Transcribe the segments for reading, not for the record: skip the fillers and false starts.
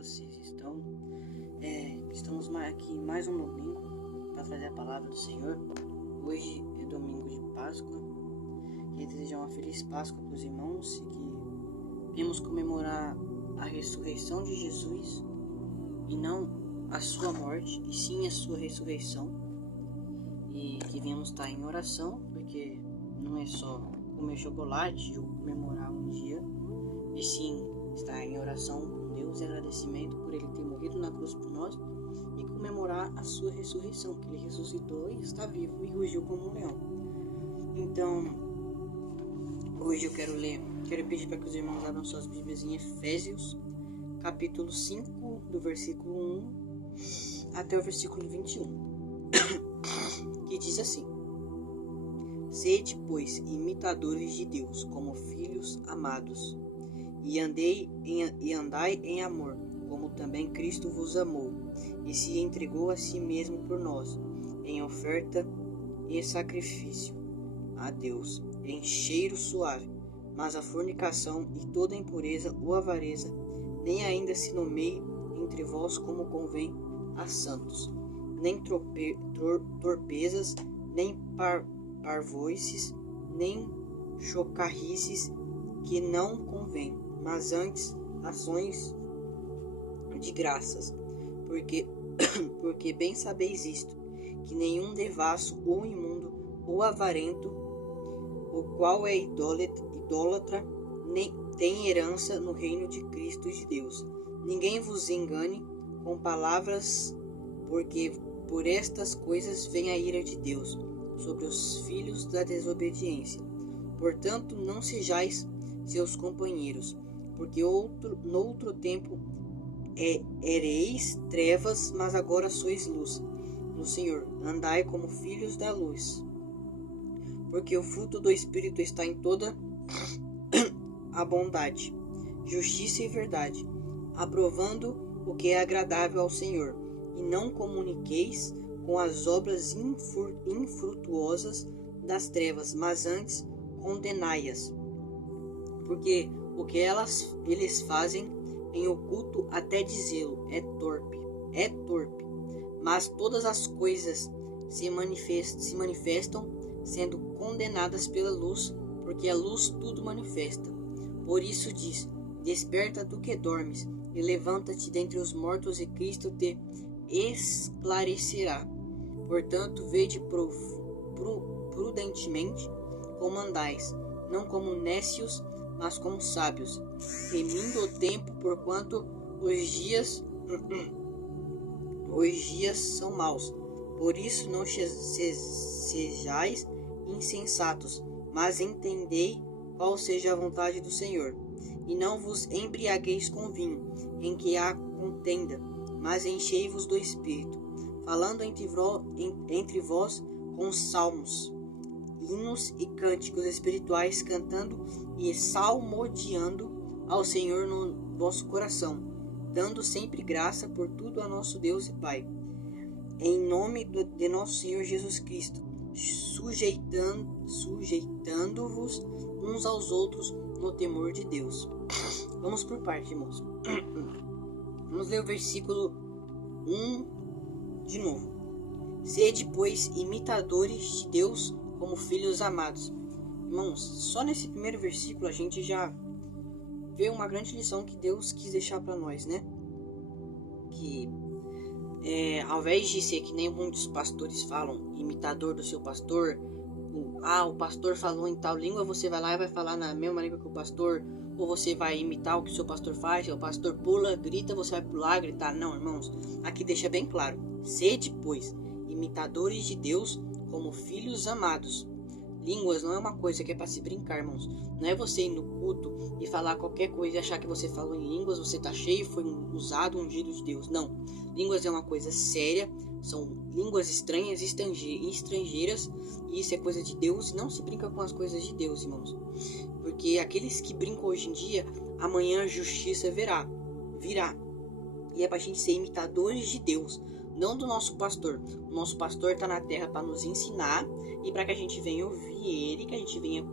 vocês estão? Estamos aqui mais um domingo para trazer a palavra do Senhor. Hoje é domingo de Páscoa. Queria desejar uma feliz Páscoa para os irmãos e que viemos comemorar a ressurreição de Jesus e não a sua morte, e sim a sua ressurreição. E que viemos estar em oração, porque não é só comer chocolate ou comemorar um dia, e sim estar em oração com Deus e agradecimento por Ele ter morrido na cruz por nós e comemorar a sua ressurreição, que Ele ressuscitou e está vivo e rugiu como um leão. Então, hoje eu quero pedir para que os irmãos abram suas Bíblias em Efésios, capítulo 5, do versículo 1 até o versículo 21, que diz assim: Sede, pois, imitadores de Deus, como filhos amados, e andai em amor, como também Cristo vos amou, e se entregou a si mesmo por nós, em oferta e sacrifício a Deus, em cheiro suave. Mas a fornicação e toda impureza ou avareza nem ainda se nomeie entre vós como convém a santos, nem torpezas, nem parvoices, nem chocarrices, que não convém, mas antes ações de graças, porque bem sabeis isto, que nenhum devasso ou imundo ou avarento, o qual é idólatra, nem tem herança no reino de Cristo e de Deus. Ninguém vos engane com palavras, porque por estas coisas vem a ira de Deus sobre os filhos da desobediência. Portanto, não sejais seus companheiros, porque noutro tempo ereis trevas, mas agora sois luz no Senhor. Andai como filhos da luz, porque o fruto do Espírito está em toda a bondade, justiça e verdade, aprovando o que é agradável ao Senhor. E não comuniqueis com as obras infrutuosas das trevas, mas antes condenai-as, porque o que eles fazem em oculto, até dizê-lo, é torpe. Mas todas as coisas se manifestam sendo condenadas pela luz, porque a luz tudo manifesta. Por isso diz: desperta tu que dormes, e levanta-te dentre os mortos, e Cristo te esclarecerá. Portanto, vede prudentemente como andais, não como nécios, mas como sábios, temindo o tempo, porquanto os dias são maus. Por isso não sejais insensatos, mas entendei qual seja a vontade do Senhor. E não vos embriagueis com vinho, em que há contenda, mas enchei-vos do Espírito, falando entre vós com salmos, hinos e cânticos espirituais, cantando e salmodiando ao Senhor no vosso coração, dando sempre graça por tudo a nosso Deus e Pai, em nome de nosso Senhor Jesus Cristo, sujeitando-vos uns aos outros no temor de Deus. Vamos por parte, irmãos. Vamos ler o versículo 1 de novo. Sede, pois, imitadores de Deus como filhos amados. Irmãos, só nesse primeiro versículo a gente já vê uma grande lição que Deus quis deixar para nós, né? Que ao invés de ser que nem muitos pastores falam, imitador do seu pastor, o pastor falou em tal língua, você vai lá e vai falar na mesma língua que o pastor, ou você vai imitar o que o seu pastor faz, o pastor pula, grita, você vai pular, gritar. Não, irmãos, aqui deixa bem claro: sede, pois, imitadores de Deus como filhos amados. Línguas não é uma coisa que é para se brincar, irmãos. Não é você ir no culto e falar qualquer coisa e achar que você falou em línguas, você tá cheio, foi usado, ungido de Deus. Não. Línguas é uma coisa séria, são línguas estranhas, estrangeiras, e isso é coisa de Deus. Não se brinca com as coisas de Deus, irmãos. Porque aqueles que brincam hoje em dia, amanhã a justiça virá. E é pra gente ser imitadores de Deus, não do nosso pastor. O nosso pastor está na terra para nos ensinar e para que a gente venha ouvir ele, que a gente venha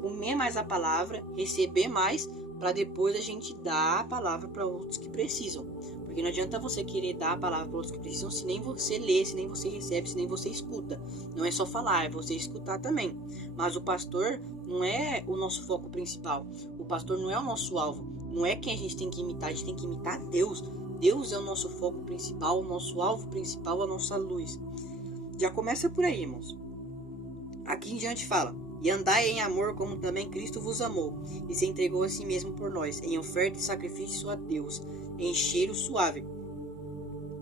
comer mais a palavra, receber mais, para depois a gente dar a palavra para outros que precisam. Porque não adianta você querer dar a palavra para outros que precisam se nem você lê, se nem você recebe, se nem você escuta. Não é só falar, é você escutar também. Mas o pastor não é o nosso foco principal. O pastor não é o nosso alvo. Não é quem a gente tem que imitar, a gente tem que imitar Deus. Deus é o nosso foco principal, o nosso alvo principal, a nossa luz. Já começa por aí, irmãos. Aqui em diante fala: e andai em amor como também Cristo vos amou, e se entregou a si mesmo por nós, em oferta e sacrifício a Deus, em cheiro suave.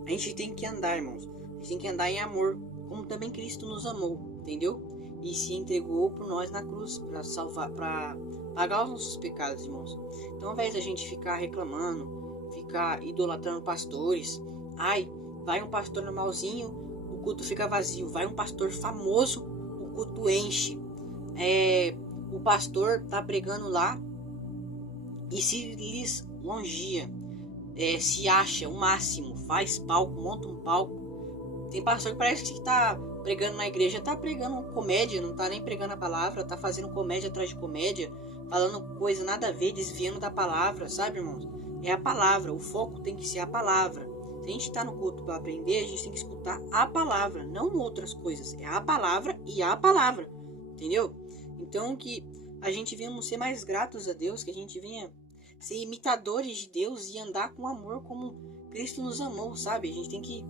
A gente tem que andar, irmãos. A gente tem que andar em amor, como também Cristo nos amou, entendeu? E se entregou por nós na cruz, para salvar, para pagar os nossos pecados, irmãos. Então, ao invés da gente ficar reclamando, ficar idolatrando pastores, ai, vai um pastor normalzinho, o culto fica vazio. Vai um pastor famoso, o culto enche. O pastor tá pregando lá e se lisonjia, se acha o máximo, faz palco, monta um palco. Tem pastor que parece que tá pregando na igreja, tá pregando comédia, não tá nem pregando a palavra, tá fazendo comédia atrás de comédia, falando coisa nada a ver, desviando da palavra, sabe, irmãos? É a palavra, o foco tem que ser a palavra. Se a gente tá no culto para aprender, a gente tem que escutar a palavra, não outras coisas. É a palavra e a palavra, entendeu? Então que a gente venha ser mais gratos a Deus, que a gente venha ser imitadores de Deus e andar com amor como Cristo nos amou, sabe? A gente tem que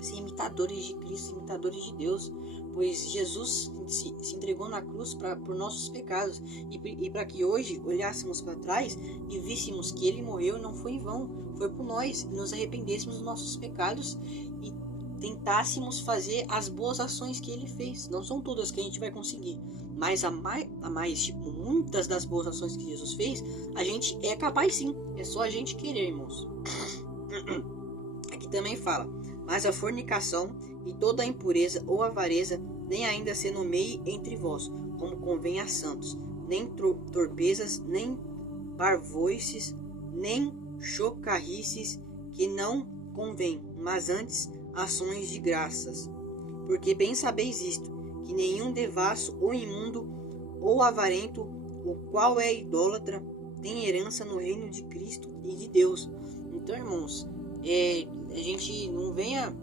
ser imitadores de Cristo, imitadores de Deus, pois Jesus se entregou na cruz por nossos pecados e para que hoje olhássemos para trás e víssemos que Ele morreu e não foi em vão, foi por nós, e nos arrependêssemos dos nossos pecados e tentássemos fazer as boas ações que Ele fez. Não são todas que a gente vai conseguir, mas muitas das boas ações que Jesus fez, a gente é capaz sim, é só a gente querer, irmãos. Aqui também fala: mas a fornicação e toda a impureza ou avareza nem ainda se nomeie entre vós, como convém a santos, nem torpezas, nem parvoices, nem chocarrices, que não convém, mas antes ações de graças. Porque bem sabeis isto, que nenhum devasso ou imundo ou avarento, o qual é idólatra, tem herança no reino de Cristo e de Deus. Então, irmãos, a gente não venha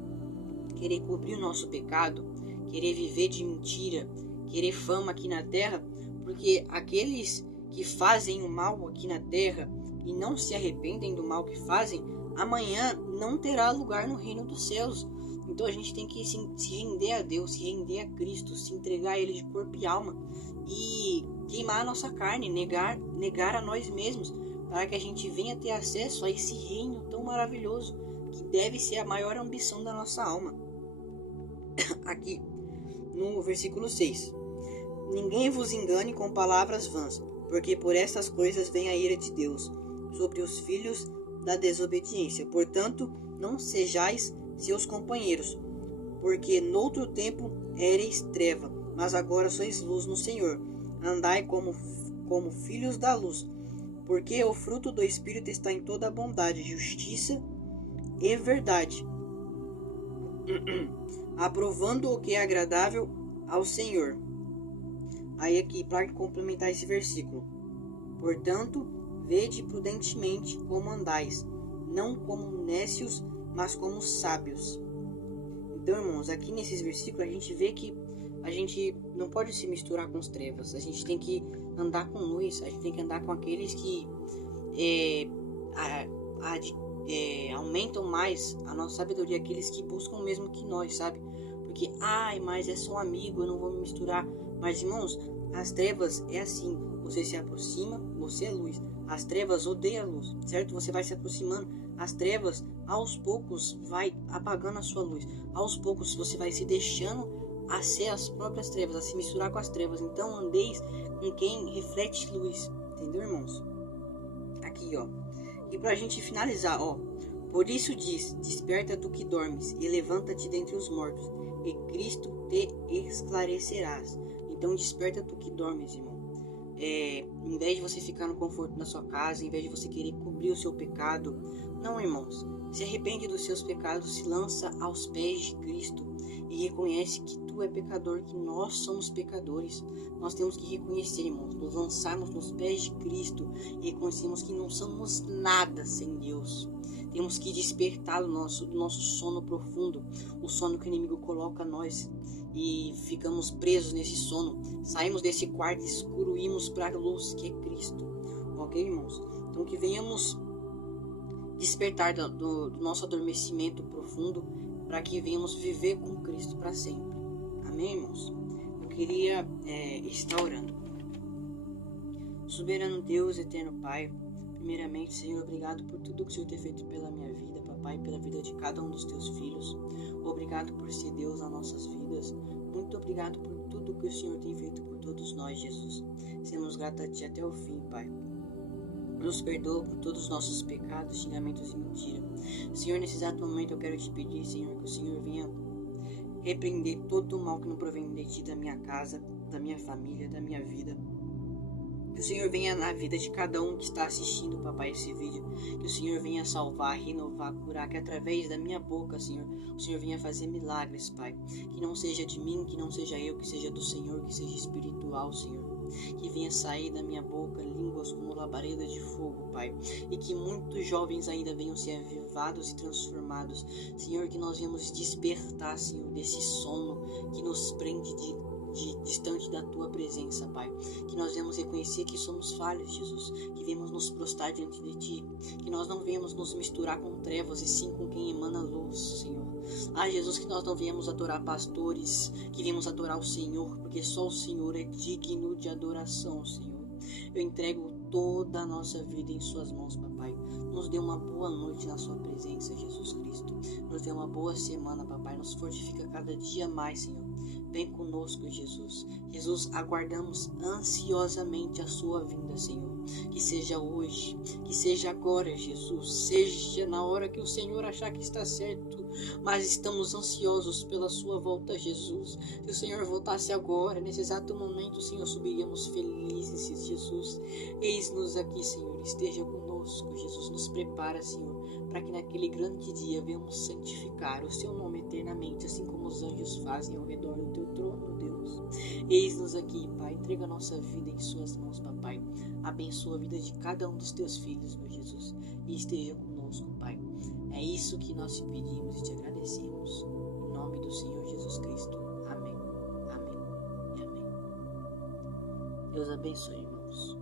querer cobrir o nosso pecado, querer viver de mentira, querer fama aqui na terra, porque aqueles que fazem o mal aqui na terra e não se arrependem do mal que fazem, amanhã não terá lugar no reino dos céus. Então a gente tem que se render a Deus, se render a Cristo, se entregar a Ele de corpo e alma e queimar a nossa carne, negar a nós mesmos, para que a gente venha ter acesso a esse reino tão maravilhoso, que deve ser a maior ambição da nossa alma. Aqui, no versículo 6. Ninguém vos engane com palavras vãs, porque por estas coisas vem a ira de Deus sobre os filhos da desobediência. Portanto, não sejais seus companheiros, porque noutro tempo éreis treva, mas agora sois luz no Senhor. Andai como filhos da luz, porque o fruto do Espírito está em toda a bondade, justiça e verdade, aprovando o que é agradável ao Senhor. Aí aqui, para complementar esse versículo: portanto, vede prudentemente como andais, não como nécios, mas como sábios. Então, irmãos, aqui nesses versículos a gente vê que a gente não pode se misturar com as trevas. A gente tem que andar com luz, a gente tem que andar com aqueles que aumentam mais a nossa sabedoria, aqueles que buscam o mesmo que nós, sabe? Porque, mas é só um amigo, eu não vou me misturar. Mas, irmãos, as trevas é assim: você se aproxima, você é luz. As trevas odeiam a luz, certo? Você vai se aproximando, as trevas aos poucos vai apagando a sua luz. Aos poucos você vai se deixando a ser as próprias trevas, a se misturar com as trevas. Então andeis com quem reflete luz, entendeu, irmãos? Aqui, ó. E pra gente finalizar, ó: por isso diz: desperta tu que dormes, e levanta-te dentre os mortos, e Cristo te esclarecerás. Então desperta tu que dormes, irmão. Em vez de você ficar no conforto da sua casa, em vez de você querer cobrir o seu pecado, não, irmãos, se arrepende dos seus pecados, se lança aos pés de Cristo e reconhece que tu é pecador, que nós somos pecadores. Nós temos que reconhecer, irmãos, nos lançarmos nos pés de Cristo e reconhecemos que não somos nada sem Deus. Temos que despertar do nosso sono profundo, o sono que o inimigo coloca a nós, e ficamos presos nesse sono. Saímos desse quarto escuro e irmos para a luz que é Cristo. Ok, irmãos? Então que venhamos despertar do nosso adormecimento profundo, para que venhamos viver com Cristo para sempre. Amém, irmãos? Eu queria estar orando. Soberano Deus, eterno Pai, primeiramente, Senhor, obrigado por tudo que o Senhor tem feito pela minha vida, papai, pela vida de cada um dos teus filhos. Obrigado por ser Deus nas nossas vidas. Muito obrigado por tudo que o Senhor tem feito por todos nós, Jesus. Seremos gratos a Ti até o fim, Pai. Nos perdoa por todos os nossos pecados, xingamentos e mentira. Senhor, nesse exato momento eu quero te pedir, Senhor, que o Senhor venha repreender todo o mal que não provém de Ti, da minha casa, da minha família, da minha vida. Que o Senhor venha na vida de cada um que está assistindo, papai, esse vídeo. Que o Senhor venha salvar, renovar, curar. Que através da minha boca, Senhor, o Senhor venha fazer milagres, Pai. Que não seja de mim, que não seja eu, que seja do Senhor, que seja espiritual, Senhor. Que venha sair da minha boca línguas como labareda de fogo, Pai. E que muitos jovens ainda venham ser avivados e transformados. Senhor, que nós venhamos despertar, Senhor, desse sono que nos prende distante da Tua presença, Pai. Que nós venhamos reconhecer que somos falhos, Jesus. Que venhamos nos prostrar diante de Ti. Que nós não venhamos nos misturar com trevas, e sim com quem emana luz, Senhor. Jesus, que nós não venhamos adorar pastores, que venhamos adorar o Senhor, porque só o Senhor é digno de adoração, Senhor. Eu entrego toda a nossa vida em Suas mãos, papai. Nos dê uma boa noite na Sua presença, Jesus Cristo. Nos dê uma boa semana, papai. Nos fortifica cada dia mais, Senhor. Vem conosco, Jesus. Jesus, aguardamos ansiosamente a Sua vinda, Senhor. Que seja hoje, que seja agora, Jesus. Seja na hora que o Senhor achar que está certo. Mas estamos ansiosos pela Sua volta, Jesus. Se o Senhor voltasse agora, nesse exato momento, Senhor, subiríamos felizes, Jesus. Eis-nos aqui, Senhor. Esteja conosco, Jesus. Nos prepara, Senhor, para que naquele grande dia venhamos santificar o Seu nome eternamente, assim como os anjos fazem ao redor do Teu trono, Deus. Eis-nos aqui, Pai. Entrega a nossa vida em Suas mãos, papai. Abençoa a vida de cada um dos Teus filhos, meu Jesus. E esteja conosco, Pai. É isso que nós te pedimos e te agradecemos. Em nome do Senhor Jesus Cristo. Amém. Amém e amém. Deus abençoe, irmãos.